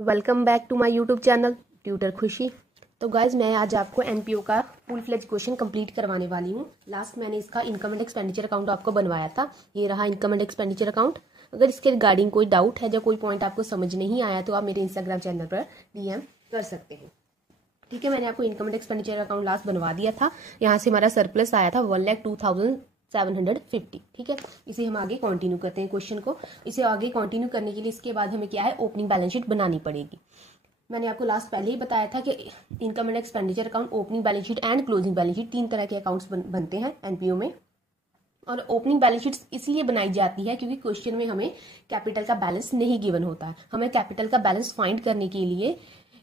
Welcome back to my YouTube channel tutor Khushi. तो guys मैं आज आपको एनपीओ का फुल फ्लेज क्वेश्चन कंप्लीट करवाने वाली हूँ। लास्ट मैंने इसका इनकम एंड एक्सपेंडिचर अकाउंट आपको बनवाया था। ये रहा इनकम एंड एक्सपेंडिचर अकाउंट। अगर इसके रिगार्डिंग कोई डाउट है या कोई पॉइंट आपको समझ नहीं आया तो आप मेरे इंस्टाग्राम चैनल पर डीएम कर सकते हैं। ठीक है, मैंने आपको income and expenditure account last बनवा दिया था। यहाँ से हमारा सरप्लस आया था 1,02,750। ठीक है, इसे हम आगे कंटिन्यू करते हैं क्वेश्चन को। इसे आगे कंटिन्यू करने के लिए इसके बाद हमें क्या है, ओपनिंग बैलेंस शीट बनानी पड़ेगी। मैंने आपको लास्ट पहले ही बताया था कि income and expenditure account, opening balance sheet and closing balance sheet, 3 तरह के अकाउंट्स बनते हैं एनपीओ में। और ओपनिंग बैलेंस शीट इसलिए बनाई जाती है क्योंकि क्वेश्चन में हमें कैपिटल का बैलेंस नहीं गिवन होता है। हमें कैपिटल का बैलेंस फाइंड करने के लिए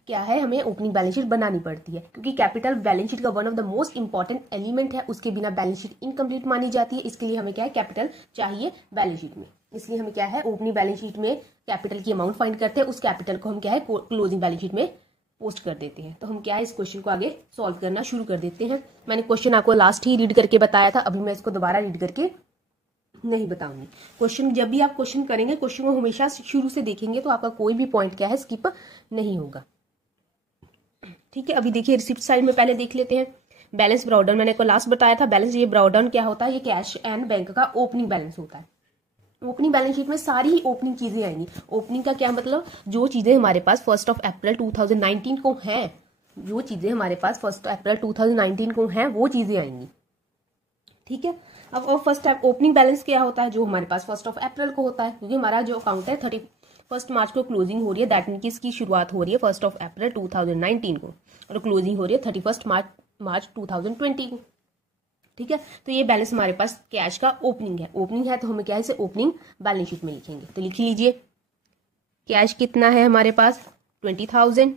क्या है, हमें ओपनिंग बैलेंस शीट बनानी पड़ती है, क्योंकि कैपिटल बैलेंस शीट का one of the most important element है। उसके बिना बैलेंस शीट इनकम्प्लीट मानी जाती है। इसके लिए हमें क्या है, कैपिटल चाहिए बैलेंस शीट में। इसलिए हमें क्या है, ओपनिंग बैलेंस शीट में कैपिटल की अमाउंट फाइंड करते हैं, उस कैपिटल को हम क्या है क्लोजिंग बैलेंस शीट में पोस्ट कर देते हैं। तो हम क्या है, इस क्वेश्चन को आगे सॉल्व करना शुरू कर देते हैं। मैंने क्वेश्चन आपको लास्ट ही रीड करके बताया था, अभी मैं इसको दोबारा रीड करके नहीं बताऊंगी। क्वेश्चन जब भी आप क्वेश्चन करेंगे, क्वेश्चन को हमेशा शुरू से देखेंगे तो आपका कोई भी पॉइंट क्या है, स्किप नहीं होगा। ठीक है, अभी देखिए रिसिप्ट साइड में पहले देख लेते हैं। बैलेंस ब्राउडाउन मैंने को लास्ट बताया था। बैलेंस ये ब्राउडाउन क्या होता है, ये कैश एंड बैंक का ओपनिंग बैलेंस होता है। ओपनिंग बैलेंस शीट में सारी ही ओपनिंग चीजें आएंगी। ओपनिंग का क्या मतलब, जो चीजें हमारे पास 1 अप्रैल 2019 को हैं, जो चीजें हमारे पास 1 अप्रैल 2019 को हैं वो चीजें आएंगी। ठीक है, अब फर्स्ट ओपनिंग बैलेंस क्या होता है, जो हमारे पास 1 अप्रैल को होता है, क्योंकि हमारा जो अकाउंट है 31 मार्च को क्लोजिंग हो रही है। दैट मीन कि इसकी शुरुआत हो रही है 1 अप्रैल 2019 को और क्लोजिंग हो रही है 31 मार्च 2020 को। ठीक है, तो ये बैलेंस हमारे पास कैश का ओपनिंग है तो हमें क्या है, इसे ओपनिंग बैलेंस शीट में लिखेंगे। तो लिख लीजिए, कैश कितना है हमारे पास 20,000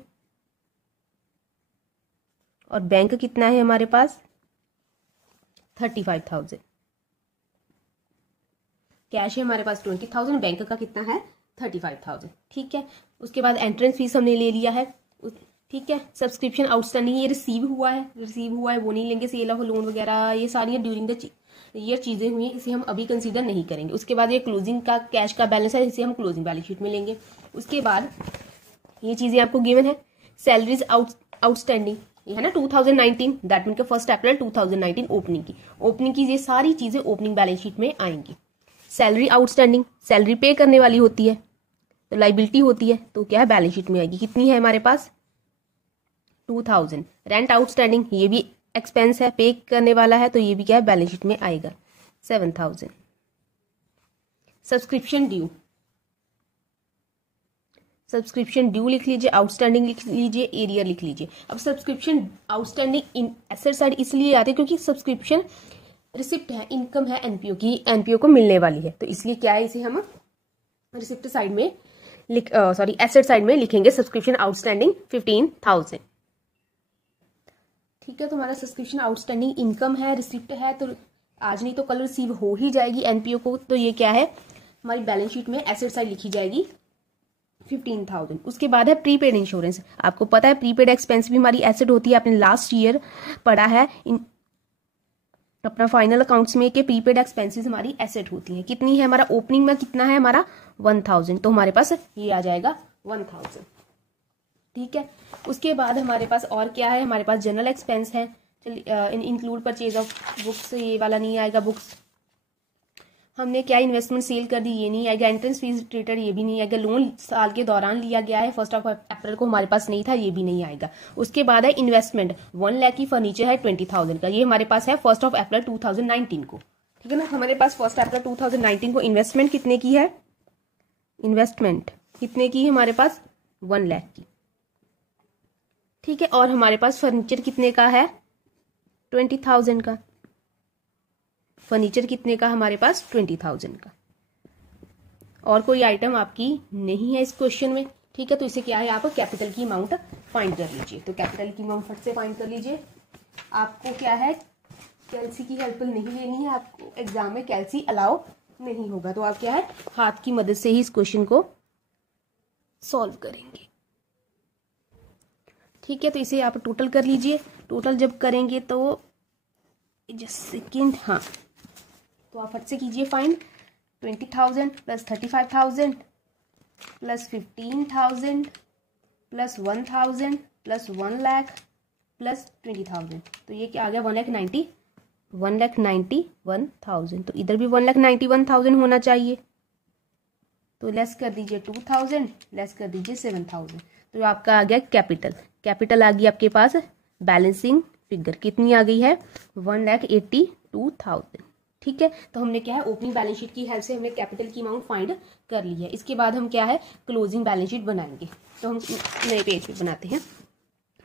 और बैंक कितना है हमारे पास 35,000। कैश है हमारे पास 20,000, बैंक का कितना है 35,000। ठीक है, उसके बाद एंट्रेंस फीस हमने ले लिया है। ठीक है, सब्सक्रिप्शन आउटस्टैंडिंग ये रिसीव हुआ है वो नहीं लेंगे। सेल ऑफ लोन वगैरह ये सारी ड्यूरिंग द ईयर चीजें हुई हैं, इसे हम अभी कंसीडर नहीं करेंगे। उसके बाद ये क्लोजिंग का कैश का बैलेंस है, इसे हम क्लोजिंग बैलेंस शीट में लेंगे। उसके बाद ये चीजें आपको गिवन है। सैलरीज आउटस्टैंडिंग ये है ना 2019, दैट मीन 1 अप्रैल 2019 ओपनिंग की ये सारी चीजें ओपनिंग बैलेंस शीट में आएंगी। सैलरी आउटस्टैंडिंग, सैलरी पे करने वाली होती है तो लाइबिलिटी होती है, तो क्या है बैलेंस शीट में आएगी। कितनी है हमारे पास 2,000। रेंट आउटस्टैंडिंग ये भी एक्सपेंस है, पे करने वाला है, तो ये भी क्या है बैलेंस शीट में आएगा 7,000। सब्सक्रिप्शन ड्यू लिख लीजिए, आउटस्टैंडिंग लिख लीजिए, एरियर लिख लीजिए। अब subscription outstanding in asset side इसलिए आते हैं क्योंकि सब्सक्रिप्शन रिसिप्ट है, इनकम है एनपीओ की, एनपीओ को मिलने वाली है, तो इसलिए क्या है, इसे हम रिसिप्ट साइड में एसेट साइड में लिखेंगे। Subscription outstanding 15,000। ठीक है, तो हमारा सब्सक्रिप्शन आउटस्टैंडिंग इनकम है, रिसिप्ट है, तो आज नहीं तो कल रिसीव हो ही जाएगी एनपीओ को। तो ये क्या है, हमारी बैलेंस शीट में एसेट साइड लिखी जाएगी 15,000। उसके बाद है प्रीपेड इंश्योरेंस। आपको पता है प्रीपेड एक्सपेंस भी हमारी एसेट होती है। आपने लास्ट ईयर पढ़ा है अपना फाइनल अकाउंट्स में कि प्रीपेड एक्सपेंसेस हमारी एसेट होती है। कितनी है, हमारा ओपनिंग में कितना है हमारा 1,000, तो हमारे पास ये आ जाएगा 1,000। ठीक है, उसके बाद हमारे पास और क्या है, हमारे पास जनरल एक्सपेंस है। इंक्लूड परचेज ऑफ बुक्स, ये वाला नहीं आएगा। बुक्स हमने क्या इन्वेस्टमेंट सेल कर दी, ये नहीं आएगा। एंट्रेंस फीस ट्रीटेड, ये भी नहीं आएगा। लोन साल के दौरान लिया गया है, 1 अप्रैल को हमारे पास नहीं था, ये भी नहीं आएगा। उसके बाद है इन्वेस्टमेंट, 1 लाख की फर्नीचर है 20,000 का, ये हमारे पास है 1 अप्रैल 2019 को। ठीक है ना, हमारे पास 1 अप्रैल 2019 को इन्वेस्टमेंट कितने की है, हमारे पास 1 लाख की। ठीक है, और हमारे पास फर्नीचर कितने का है 20,000 का। फर्नीचर कितने का हमारे पास 20,000 का। और कोई आइटम आपकी नहीं है इस क्वेश्चन में। ठीक है, तो इसे क्या है, आप कैपिटल की अमाउंट फाइंड कर लीजिए। तो कैपिटल की अमाउंट फट से फाइंड कर लीजिए। आपको क्या है, कैलसी की हेल्प नहीं लेनी है, आपको एग्जाम में कैलसी अलाउ नहीं होगा, तो आप क्या है हाथ की मदद से ही इस क्वेश्चन को सॉल्व करेंगे। ठीक है, तो इसे आप टोटल कर लीजिए। टोटल जब करेंगे तो जस्ट सेकेंड, हाँ, तो आप फट से कीजिए find. 20,000 plus 35,000 plus 15,000 plus 1000 plus 1,00,000 plus 20,000, तो ये क्या आ गया 1,91,000। तो इधर भी 1,91,000 होना चाहिए। तो लेस कर दीजिए 2000, लेस कर दीजिए 7000, तो आपका आ गया कैपिटल। कैपिटल आ गई आपके पास, बैलेंसिंग फिगर कितनी आ गई है 1,82,000। ठीक है, तो हमने क्या है ओपनिंग बैलेंस शीट की हेल्प से हमने कैपिटल की अमाउंट फाइंड कर ली है। इसके बाद हम क्या है क्लोजिंग बैलेंस शीट बनाएंगे। तो हम नए पेज पे बनाते हैं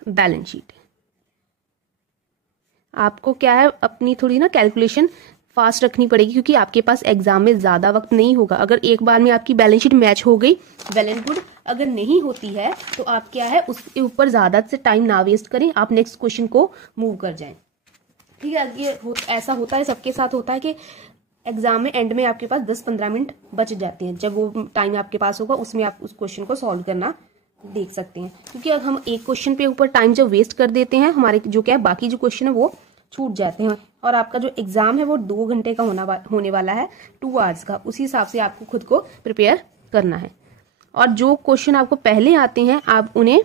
बैलेंस शीट। आपको क्या है अपनी थोड़ी ना कैलकुलेशन फास्ट रखनी पड़ेगी, क्योंकि आपके पास एग्जाम में ज़्यादा वक्त नहीं होगा। अगर एक बार में आपकी बैलेंस शीट मैच हो गई वेल एंड गुड, अगर नहीं होती है तो आप क्या है उसके ऊपर ज़्यादा से टाइम ना वेस्ट करें, आप नेक्स्ट क्वेश्चन को मूव कर जाएं। ठीक है, ये ऐसा होता है, सबके साथ होता है कि एग्जाम में एंड में आपके पास 10-15 मिनट बच जाते हैं। जब वो टाइम आपके पास होगा उसमें आप उस क्वेश्चन को सॉल्व करना देख सकते हैं, क्योंकि अगर हम एक क्वेश्चन पे ऊपर टाइम जब वेस्ट कर देते हैं, हमारे जो क्या है बाकी जो क्वेश्चन है वो छूट जाते हैं। और आपका जो एग्जाम है वो 2 घंटे का होने वाला है, 2 आवर्स का। उसी हिसाब से आपको खुद को प्रिपेयर करना है। और जो क्वेश्चन आपको पहले आते हैं आप उन्हें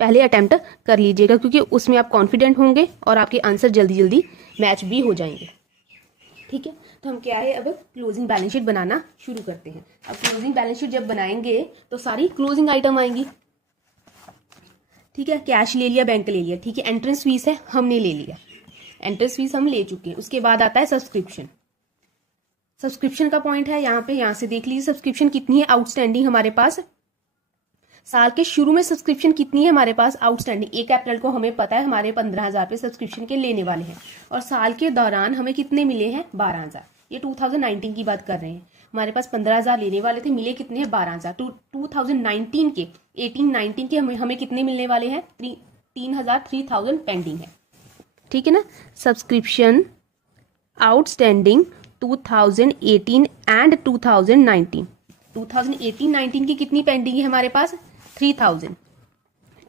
पहले अटेम्प्ट कर लीजिएगा, क्योंकि उसमें आप कॉन्फिडेंट होंगे और आपके आंसर जल्दी जल्दी मैच भी हो जाएंगे। ठीक है, तो हम क्या है अब क्लोजिंग बैलेंस शीट बनाना शुरू करते हैं। अब क्लोजिंग बैलेंस शीट जब बनाएंगे तो सारी क्लोजिंग आइटम आएंगी। ठीक है, कैश ले लिया, बैंक ले लिया। ठीक है, एंट्रेंस फीस है हमने ले लिया, एंट्रेंस फीस हम ले चुके हैं। उसके बाद आता है सब्सक्रिप्शन। सब्सक्रिप्शन का पॉइंट है यहाँ पे, यहाँ से देख लीजिए सब्सक्रिप्शन कितनी है आउटस्टैंडिंग हमारे पास। साल के शुरू में सब्सक्रिप्शन कितनी है हमारे पास आउटस्टैंडिंग, 1 अप्रैल को हमें पता है हमारे 15,000 पे सब्सक्रिप्शन के लेने वाले हैं, और साल के दौरान हमें कितने मिले हैं 12,000। ये 2019 की बात कर रहे हैं। हमारे पास 15,000 लेने वाले थे, मिले कितने हैं 12,000। 2019 के 18-19 के हमें कितने मिलने वाले हैं 3,000 पेंडिंग है। ठीक है ना, सब्सक्रिप्शन आउटस्टैंडिंग 2018 एंड 2019। 2018-19 की कितनी पेंडिंग है हमारे पास 3,000।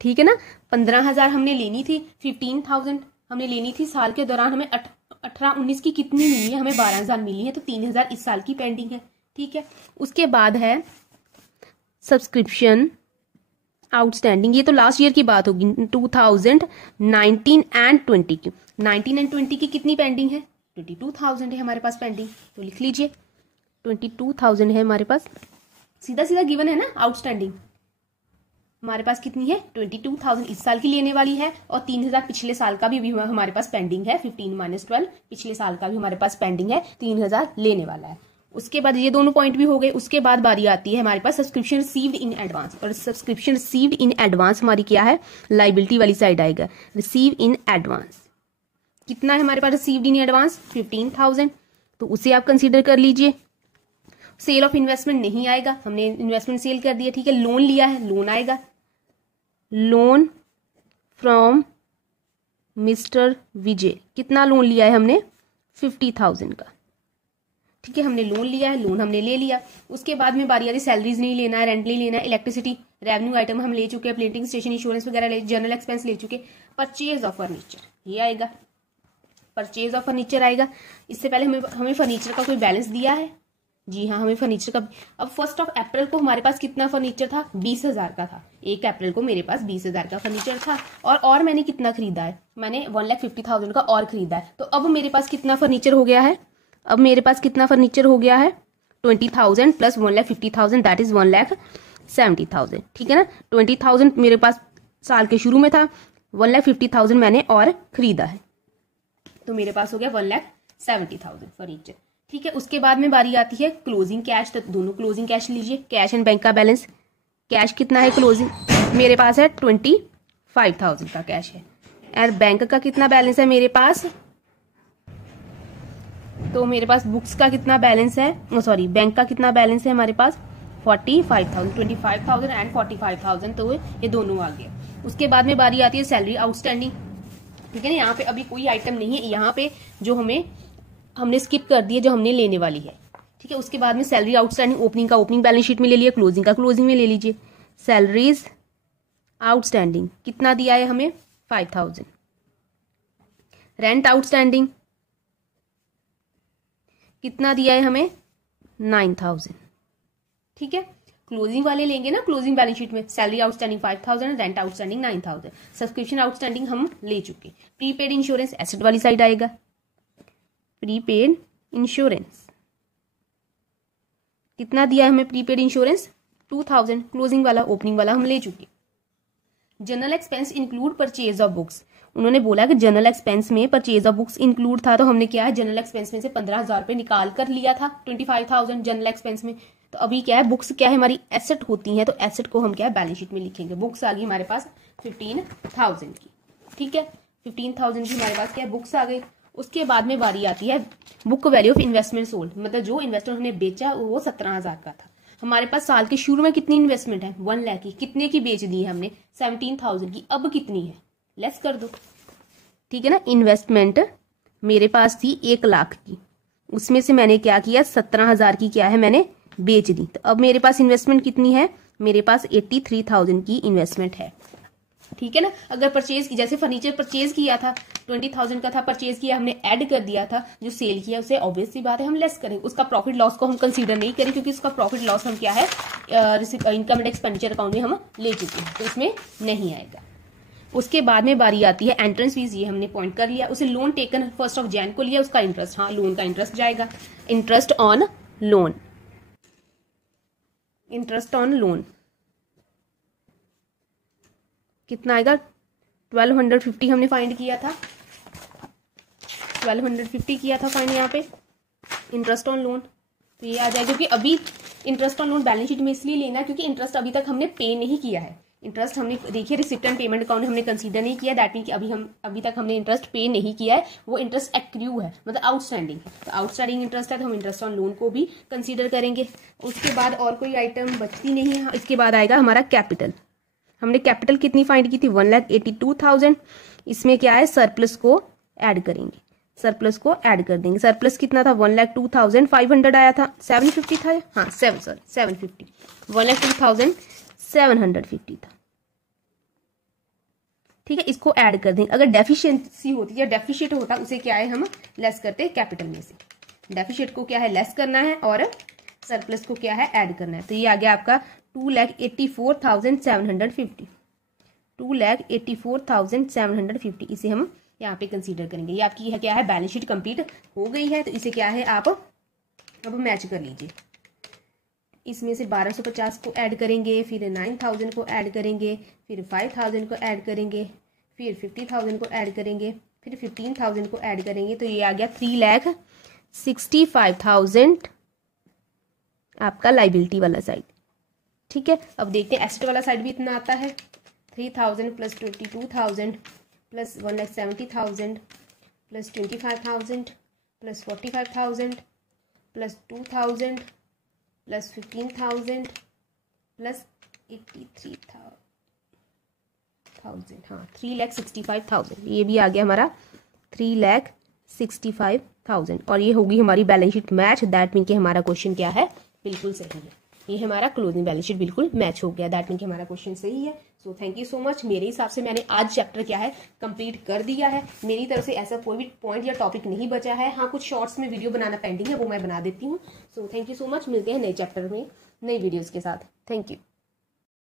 ठीक है ना, 15,000 हमने लेनी थी, 15,000 हमने लेनी थी साल के दौरान, हमें 18-19 की कितनी मिली है हमें 12,000 मिली है, तो 3,000 इस साल की पेंडिंग है। ठीक है, उसके बाद है सब्सक्रिप्शन आउटस्टैंडिंग, ये तो लास्ट ईयर की बात होगी 2019 एंड 20 की। 19 एंड 20 की कितनी पेंडिंग है 22,000 है हमारे पास पेंडिंग, तो लिख लीजिए 22,000 है हमारे पास। सीधा सीधा गिवन है ना, आउटस्टैंडिंग हमारे पास कितनी है 22,000 इस साल की लेने वाली है, और 3,000 पिछले साल का भी हमारे पास पेंडिंग है। 15-12 पिछले साल का भी हमारे पास पेंडिंग है, 3,000 लेने वाला है। उसके बाद ये दोनों पॉइंट भी हो गए। उसके बाद बारी आती है हमारे पास सब्सक्रिप्शन रिसीव्ड इन एडवांस, और सब्सक्रिप्शन रिसीव्ड इन एडवांस हमारी क्या है लाइबिलिटी वाली साइड आएगा। रिसीव इन एडवांस कितना है हमारे पास रिसीव्ड इन एडवांस 15,000, तो उसे आप कंसीडर कर लीजिए। सेल ऑफ इन्वेस्टमेंट नहीं आएगा, हमने इन्वेस्टमेंट सेल कर दिया। ठीक है, लोन लिया है, लोन आएगा, लोन फ्रॉम मिस्टर विजय। कितना लोन लिया है हमने 50,000 का। ठीक है, हमने लोन लिया है, लोन हमने ले लिया। उसके बाद में बारी आ रही सैलरीज नहीं लेना है, रेंट नहीं लेना है, इलेक्ट्रिसिटी रेवेन्यू आइटम हम ले चुके हैं, प्लेटिंग स्टेशन इंश्योरेंस वगैरह जनरल एक्सपेंस ले चुके। परचेज ऑफ फर्नीचर ये आएगा, परचेज ऑफ फर्नीचर आएगा। इससे पहले हमें फर्नीचर का कोई बैलेंस दिया है, जी हाँ हमें फर्नीचर का। अब 1 अप्रैल को हमारे पास कितना फर्नीचर था 20,000 का था। 1 अप्रैल को मेरे पास 20,000 का फर्नीचर था, और मैंने कितना खरीदा है मैंने 1,50,000 का और खरीदा है। तो अब मेरे पास कितना फर्नीचर हो गया है, अब मेरे पास कितना फर्नीचर हो गया है 20,000 प्लस 1,50,000 दैट इज 1,70,000। ठीक है ना, 20,000 मेरे पास साल के शुरू में था, 1,50,000 मैंने और खरीदा है, तो मेरे पास हो गया 1,70,000 फर्नीचर। ठीक है, उसके बाद में बारी आती है क्लोजिंग कैश। तो दोनों क्लोजिंग कैश लीजिए, कैश एंड बैंक का बैलेंस। कैश कितना है क्लोजिंग मेरे पास है 25,000 का कैश है, और बैंक का कितना बैलेंस है मेरे पास, तो मेरे पास बुक्स का कितना बैलेंस है, सॉरी बैंक का कितना बैलेंस है हमारे पास 45,000, 25,000 एंड 45,000, तो ये दोनों आ गए। उसके बाद में बारी आती है सैलरी आउटस्टैंडिंग। ठीक है ना, यहाँ पे अभी कोई आइटम नहीं है, यहाँ पे जो हमने स्किप कर दिया जो हमने लेने वाली है। ठीक है, उसके बाद में सैलरी आउटस्टैंडिंग ओपनिंग का ओपनिंग बैलेंस शीट में ले लिया, क्लोजिंग का क्लोजिंग में ले लीजिए। सैलरीज आउटस्टैंडिंग कितना दिया है हमें 5,000। रेंट आउटस्टैंडिंग कितना दिया है हमें 9,000। ठीक है, क्लोजिंग वाले लेंगे ना क्लोजिंग बैलेंस शीट में, salary outstanding 5000, rent outstanding 9000, subscription outstanding हम ले चुके। प्रीपेड इंश्योरेंस एसेट वाली साइड आएगा, प्रीपेड इंश्योरेंस कितना दिया है हमें, प्रीपेड इंश्योरेंस 2000, क्लोजिंग वाला ओपनिंग वाला हम ले चुके। General expense include purchase of books, उन्होंने बोला कि जनरल एक्सपेंस में परचेज ऑफ बुक्स इंक्लूड था, तो हमने क्या है जनरल एक्सपेंस में से 15,000 रुपए निकाल कर लिया था 25,000 जनरल एक्सपेंस में। तो अभी क्या है बुक्स क्या है हमारी एसेट होती है, तो एसेट को हम क्या है बैलेंस शीट में लिखेंगे। बुक्स आ गई हमारे पास 15,000 की, ठीक है 15,000 की हमारे पास क्या है बुक्स आ गई। उसके बाद में बारी आती है book value of investment sold, मतलब जो इन्वेस्टर ने बेचा वो 17,000 का था। हमारे पास साल के शुरू में कितनी इन्वेस्टमेंट है 1 लाख की, कितने की बेच दी है हमने 17,000 की, अब कितनी है लेस कर दो, ठीक है ना। इन्वेस्टमेंट मेरे पास थी 1 लाख की, उसमें से मैंने क्या किया 17,000 की क्या है मैंने बेच दी, तो अब मेरे पास इन्वेस्टमेंट कितनी है, मेरे पास 83,000 की इन्वेस्टमेंट है, ठीक है ना। अगर परचेज की जैसे फर्नीचर परचेज किया था 20,000 का था, परचेज किया हमने ऐड कर दिया था, जो सेल किया उसे ऑब्वियस सी बात है हम लेस करेंगे, उसका प्रॉफिट लॉस को हम कंसीडर नहीं करें क्योंकि उसका प्रॉफिट लॉस हम क्या है इनकम एंड एक्सपेंडिचर अकाउंट में हम ले चुके हैं, तो इसमें नहीं आएगा। उसके बाद में बारी आती है एंट्रेंस फीस, ये हमने पॉइंट कर लिया। उसे लोन टेकन 1 जैन को लिया, उसका इंटरेस्ट, हाँ लोन का इंटरेस्ट जाएगा, interest on loan, interest on loan कितना आएगा 1250 हमने फाइंड किया था, 1250 किया था फाइंड यहाँ पे इंटरेस्ट ऑन लोन, तो ये आ जाएगा। क्योंकि अभी interest on loan balance sheet में इसलिए लेना है क्योंकि इंटरेस्ट अभी तक हमने पे नहीं किया है। इंटरेस्ट हमने देखिए रिसिप्ट एंड पेमेंट अकाउंट हमने कंसीडर नहीं किया, दैट मीन कि अभी तक हमने इंटरेस्ट पे नहीं किया है, वो इंटरेस्ट एक्रू है मतलब आउटस्टैंडिंग है, तो आउटस्टैंडिंग इंटरेस्ट है तो हम इंटरेस्ट ऑन लोन को भी कंसीडर करेंगे। उसके बाद और कोई आइटम बचती नहीं है। इसके बाद आएगा हमारा कैपिटल, हमने कैपिटल कितनी फाइंड की थी 1,82,000, इसमें क्या है सरप्लस को ऐड करेंगे, सरप्लस को ऐड कर देंगे। सरप्लस कितना था 1,02,500 आया था, 750 था, हाँ 750, 1,02,750 था, ठीक है। इसको ऐड कर देंगे। अगर डेफिशिएंसी होती है डेफिशिएट होता उसे क्या है हम लेस करते हैं कैपिटल में से, डेफिशिएट को क्या है लेस करना है और सरप्लस को क्या है ऐड करना है, तो ये आ गया आपका 2,84,750, 2,84,750, इसे हम यहाँ पे कंसीडर करेंगे। ये आपकी है क्या है बैलेंस शीट कंप्लीट हो गई है, तो इसे क्या है आप अब मैच कर लीजिए। इसमें से 1250 को ऐड करेंगे, फिर 9,000 को ऐड करेंगे, फिर 5,000 को ऐड करेंगे, फिर 50,000 को ऐड करेंगे, फिर 15,000 को ऐड करेंगे, तो ये आ गया 3,65,000 आपका लाइबिलिटी वाला साइड, ठीक है। अब देखते हैं एसेट वाला साइड भी इतना आता है 3,000 plus 22,000 plus 1,70,000 plus 25,000 plus 45,000 plus 2,000 plus 15,000 plus 83,000, हाँ 3,65,000, ये भी आ गया हमारा 3,65,000, और ये होगी हमारी balance sheet match, that mean कि हमारा क्वेश्चन क्या है बिल्कुल सही है। ये हमारा क्लोजिंग बैलेंस शीट बिल्कुल मैच हो गया, दैट मीन कि हमारा क्वेश्चन सही है। So thank you so much. मेरे हिसाब से मैंने आज चैप्टर क्या है कंप्लीट कर दिया है, मेरी तरफ से ऐसा कोई भी पॉइंट या टॉपिक नहीं बचा है। हाँ कुछ शॉर्ट्स में वीडियो बनाना पेंडिंग है, वो मैं बना देती हूँ। So thank you so much, मिलते हैं नए चैप्टर में नई वीडियोज़ के साथ। Thank you.